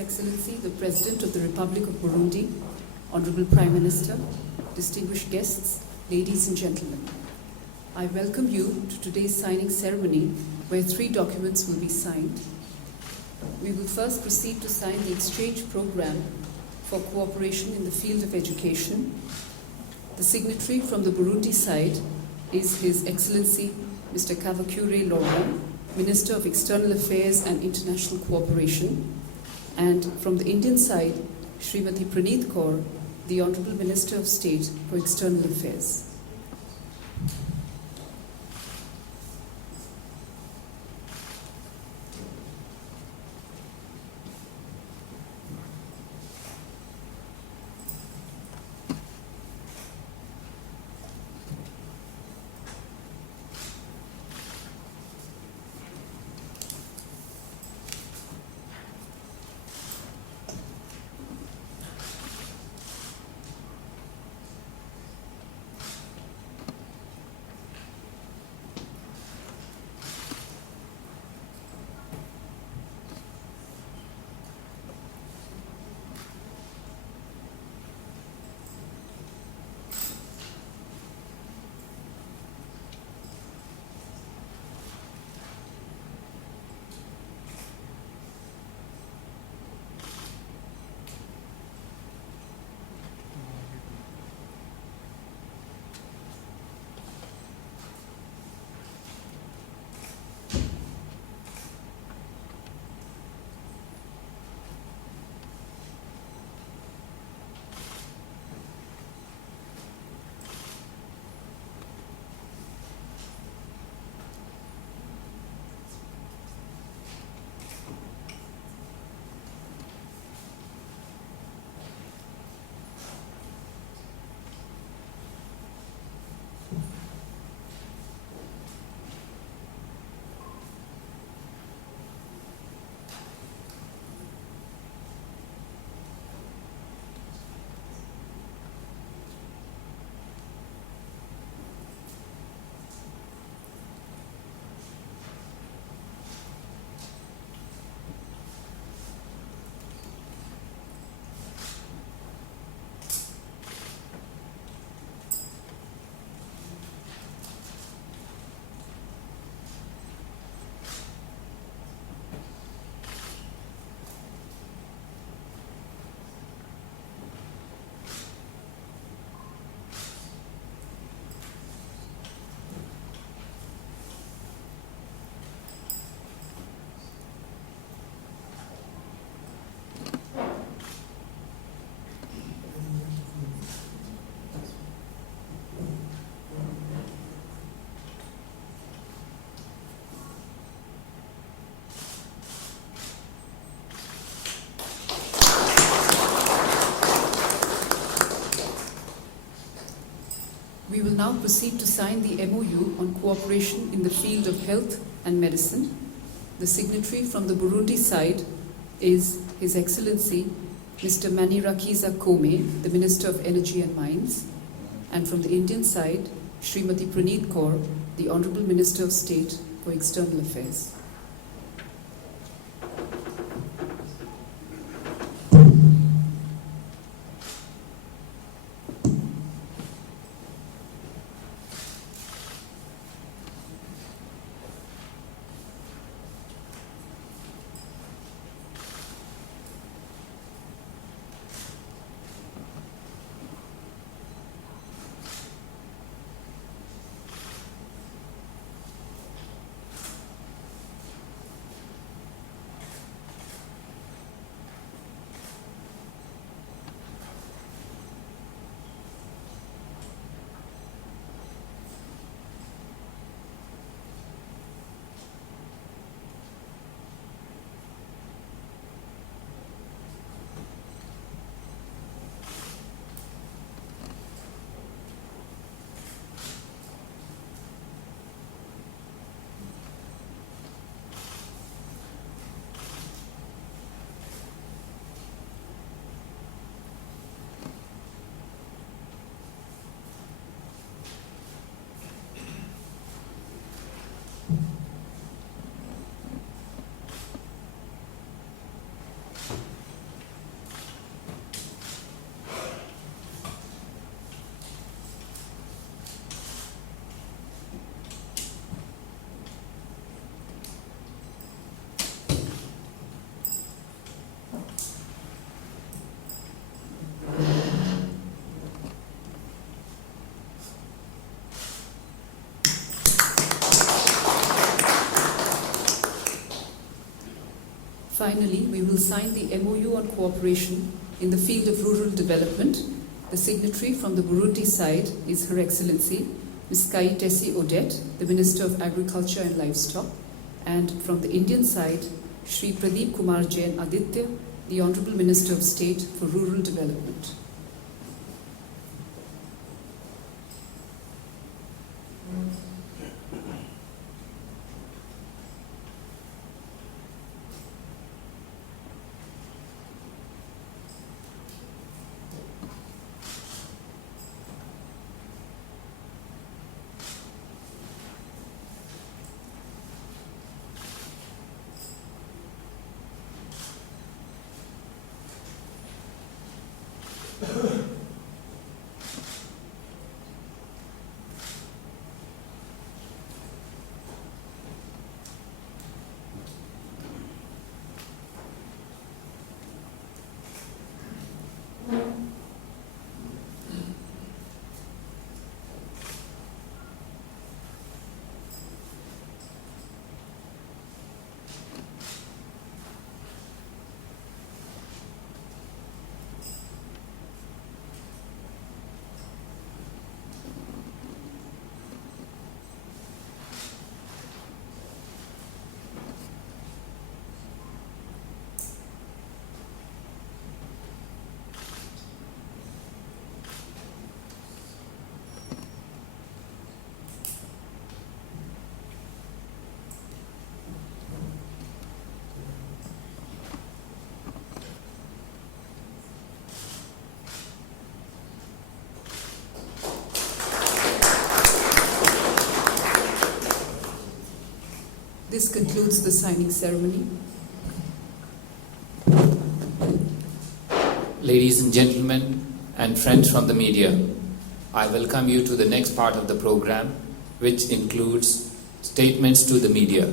Excellency, the President of the Republic of Burundi, Honorable Prime Minister, distinguished guests, ladies and gentlemen. I welcome you to today's signing ceremony where 3 documents will be signed. We will first proceed to sign the exchange program for cooperation in the field of education. The signatory from the Burundi side is His Excellency Mr. Kavakure Laurent, Minister of External Affairs and International Cooperation, and from the Indian side, Srimati Praneeth Kaur, the Honorable Minister of State for External Affairs. We will now proceed to sign the MOU on cooperation in the field of health and medicine. The signatory from the Burundi side is His Excellency Mr. Manirakiza Kome, the Minister of Energy and Mines, and from the Indian side, Srimati Praneeth Kaur, the Honorable Minister of State for External Affairs. finally, we will sign the MOU on cooperation in the field of rural development. The signatory from the Burundi side is Her Excellency Ms. Kayitesi Odette, the Minister of Agriculture and Livestock, and from the Indian side, Shri Pradeep Kumar Jain Aditya, the Honorable Minister of State for Rural Development. This concludes the signing ceremony. Ladies and gentlemen and friends from the media, I welcome you to the next part of the program, which includes statements to the media.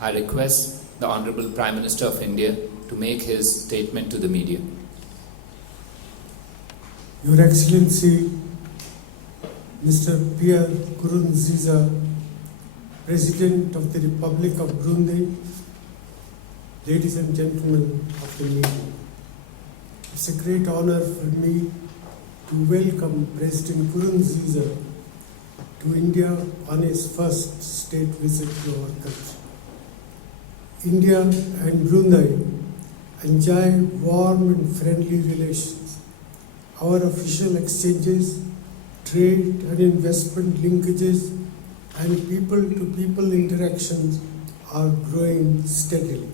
I request the Honorable Prime Minister of India to make his statement to the media. Your Excellency Mr. Pierre Nkurunziza, President of the Republic of Burundi, ladies and gentlemen of the media. It's a great honor for me to welcome President Nkurunziza to India on his first state visit to our country. India and Burundi enjoy warm and friendly relations. Our official exchanges, trade and investment linkages, and people-to-people interactions are growing steadily.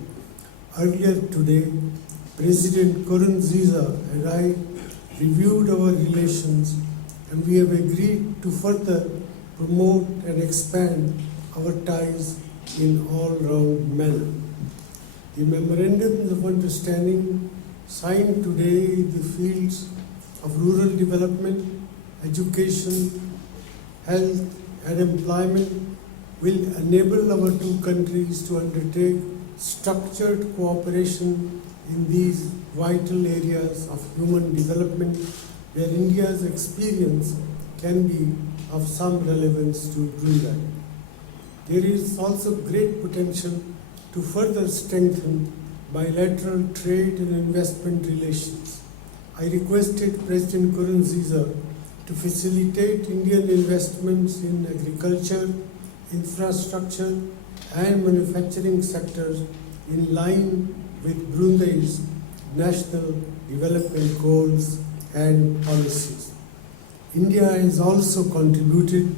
Earlier today, President Nkurunziza and I reviewed our relations, and we have agreed to further promote and expand our ties in all-round manner. The memorandums of understanding signed today in the fields of rural development, education, health, and employment will enable our two countries to undertake structured cooperation in these vital areas of human development, where India's experience can be of some relevance to Burundi. There is also great potential to further strengthen bilateral trade and investment relations. I requested President Nkurunziza to facilitate Indian investments in agriculture, infrastructure, and manufacturing sectors in line with Burundi's national development goals and policies. India has also contributed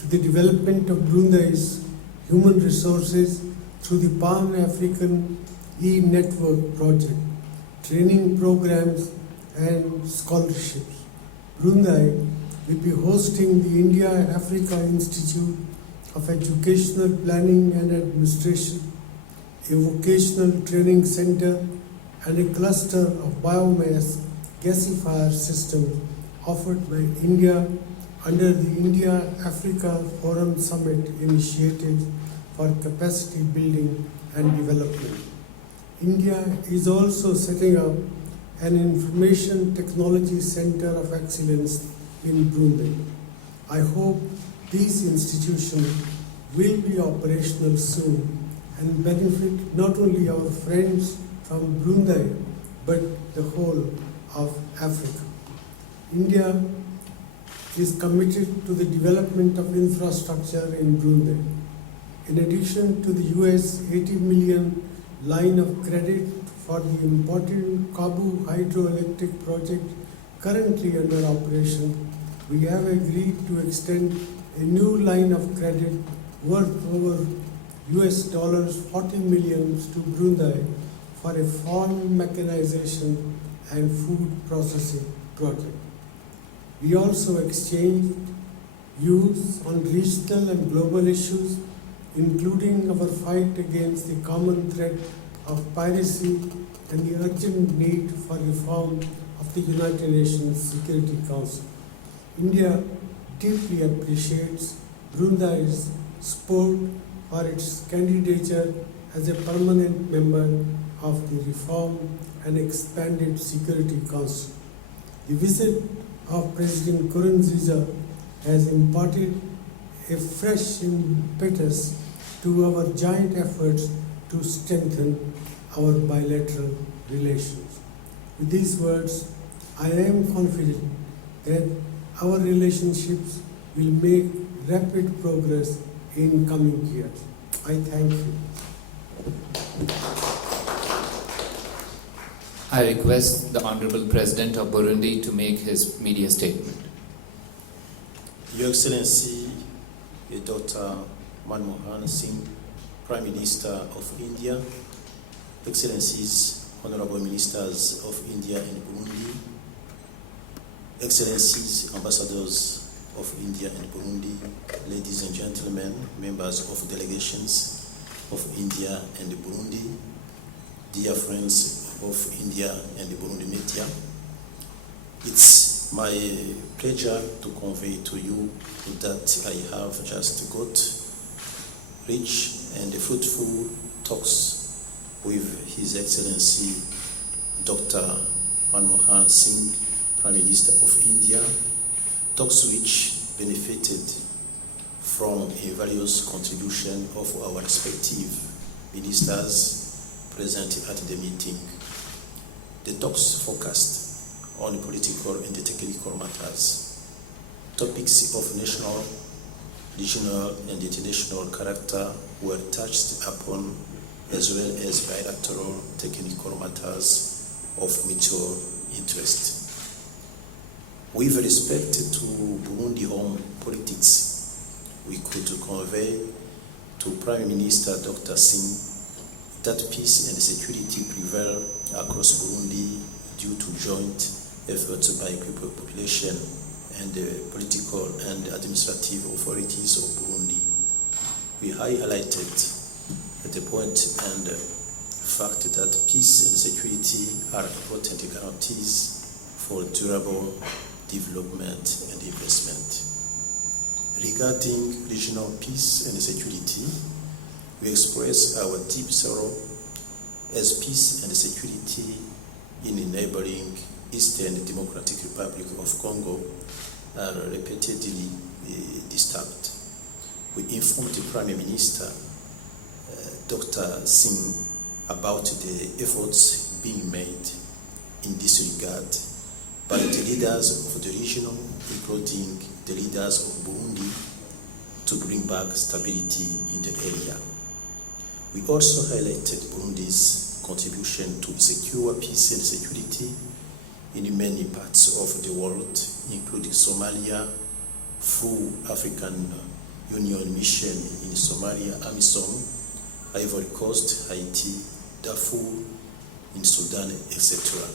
to the development of Burundi's human resources through the Pan-African E-Network project, training programs, and scholarships. Burundi will be hosting the India-Africa Institute of Educational Planning and Administration, a vocational training center, and a cluster of biomass gasifier systems offered by India under the India-Africa Forum Summit initiative for capacity building and development. India is also setting up an information technology center of excellence in Burundi. I hope these institutions will be operational soon and benefit not only our friends from Burundi, but the whole of Africa. India is committed to the development of infrastructure in Burundi. In addition to the US 80 million line of credit for the important Kabu hydroelectric project currently under operation, we have agreed to extend a new line of credit worth over US dollars 40 million to Burundi for a farm mechanization and food processing project. We also exchanged views on regional and global issues, including our fight against the common threat of piracy and the urgent need for reform of the United Nations Security Council. India deeply appreciates Burundi's support for its candidature as a permanent member of the Reform and Expanded Security Council. The visit of President Nkurunziza has imparted a fresh impetus to our joint efforts to strengthen our bilateral relations. With these words, I am confident that our relationships will make rapid progress in coming years. I thank you. I request the Honorable President of Burundi to make his media statement. Your Excellency, Dr. Manmohan Singh, Prime Minister of India, Excellencies, Honorable Ministers of India and Burundi, Excellencies, Ambassadors of India and Burundi, ladies and gentlemen, members of delegations of India and Burundi, dear friends of India and Burundi media, it's my pleasure to convey to you that I have just got rich and fruitful talks with His Excellency Dr. Manmohan Singh, Prime Minister of India, talks which benefited from a various contribution of our respective ministers present at the meeting. The talks focused on political and technical matters, topics of national, regional and international character were touched upon, as well as bilateral technical matters of mutual interest. With respect to Burundi home politics, we could convey to Prime Minister Dr. Singh that peace and security prevail across Burundi due to joint efforts by people, population, and the political and administrative authorities of Burundi. We highlighted the point and fact that peace and security are important guarantees for durable development and investment. Regarding regional peace and security, we express our deep sorrow as peace and security in neighboring Eastern Democratic Republic of Congo are repeatedly disturbed. We informed the Prime Minister, Dr. Singh, about the efforts being made in this regard by the leaders of the region, including the leaders of Burundi, to bring back stability in the area. We also highlighted Burundi's contribution to secure peace and security in many parts of the world, including Somalia, through African Union Mission in Somalia, AMISOM, Ivory Coast, Haiti, Darfur, in Sudan, etc.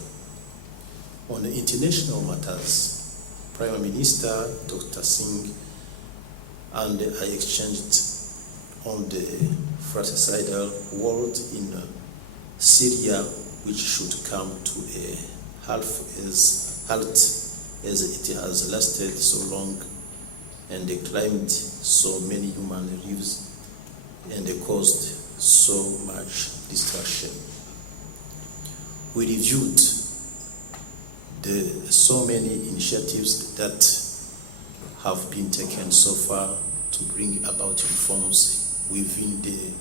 On the international matters, Prime Minister Dr. Singh and I exchanged on the fratricidal world in Syria, which should come to a halt as it has lasted so long and claimed so many human lives and caused so much destruction. We reviewed so many initiatives that have been taken so far to bring about reforms within the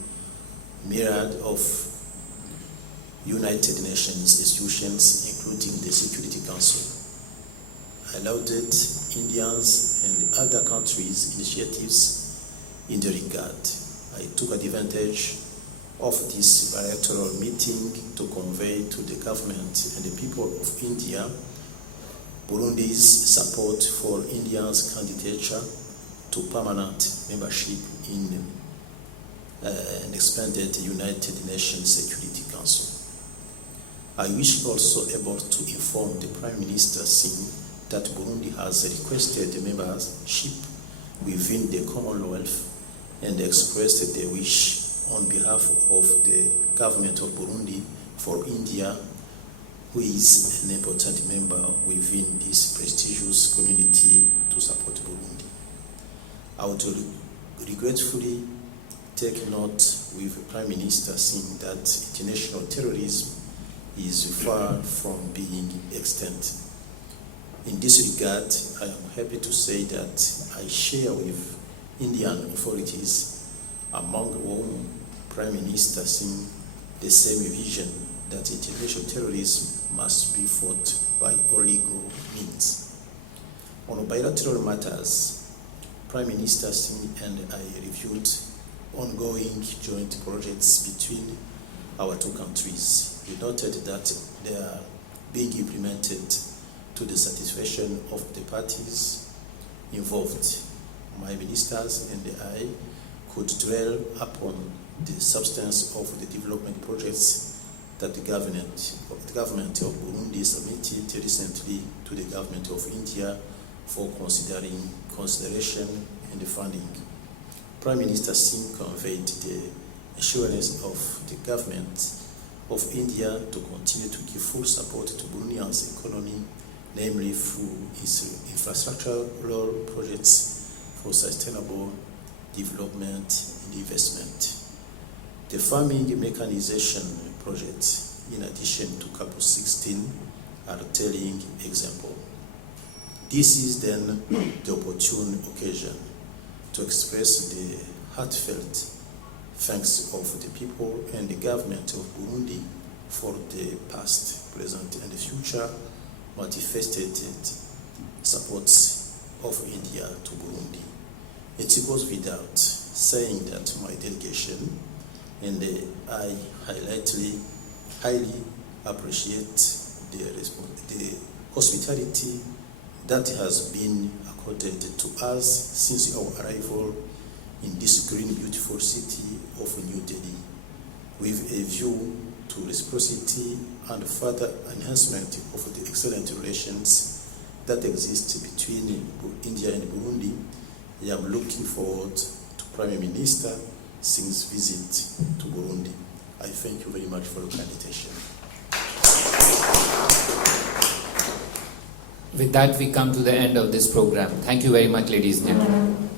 myriad of United Nations institutions, including the Security Council. I lauded India's and other countries' initiatives in the regard. I took advantage of this bilateral meeting to convey to the government and the people of India Burundi's support for India's candidature to permanent membership in an expanded United Nations Security Council. I wish also able to inform the Prime Minister Singh that Burundi has requested membership within the Commonwealth and expressed their wish on behalf of the government of Burundi for India, who is an important member within this prestigious community, to support Burundi. I would regretfully take note with Prime Minister Singh that international terrorism is far from being extant. In this regard, I am happy to say that I share with Indian authorities, among whom Prime Minister Singh, the same vision that international terrorism must be fought by all legal means. On bilateral matters, Prime Minister Singh and I reviewed ongoing joint projects between our two countries. We noted that they are being implemented to the satisfaction of the parties involved. My ministers and I could dwell upon the substance of the development projects that the government of Burundi submitted recently to the government of India for consideration and funding. Prime Minister Singh conveyed the assurance of the government of India to continue to give full support to Burundi's economy, namely through its infrastructural projects for sustainable development and investment. The farming mechanization project, in addition to Couple 16, are a telling example. This is then the opportune occasion to express the heartfelt thanks of the people and the government of Burundi for the past, present, and future manifested supports of India to Burundi. It goes without saying that my delegation and I highly appreciate the hospitality that has been accorded to us since our arrival in this green, beautiful city of New Delhi, with a view to reciprocity and further enhancement of the excellent relations that exist between India and Burundi. I am looking forward to Prime Minister Singh's visit to Burundi. I thank you very much for your kind attention. With that, we come to the end of this program. Thank you very much, ladies and gentlemen.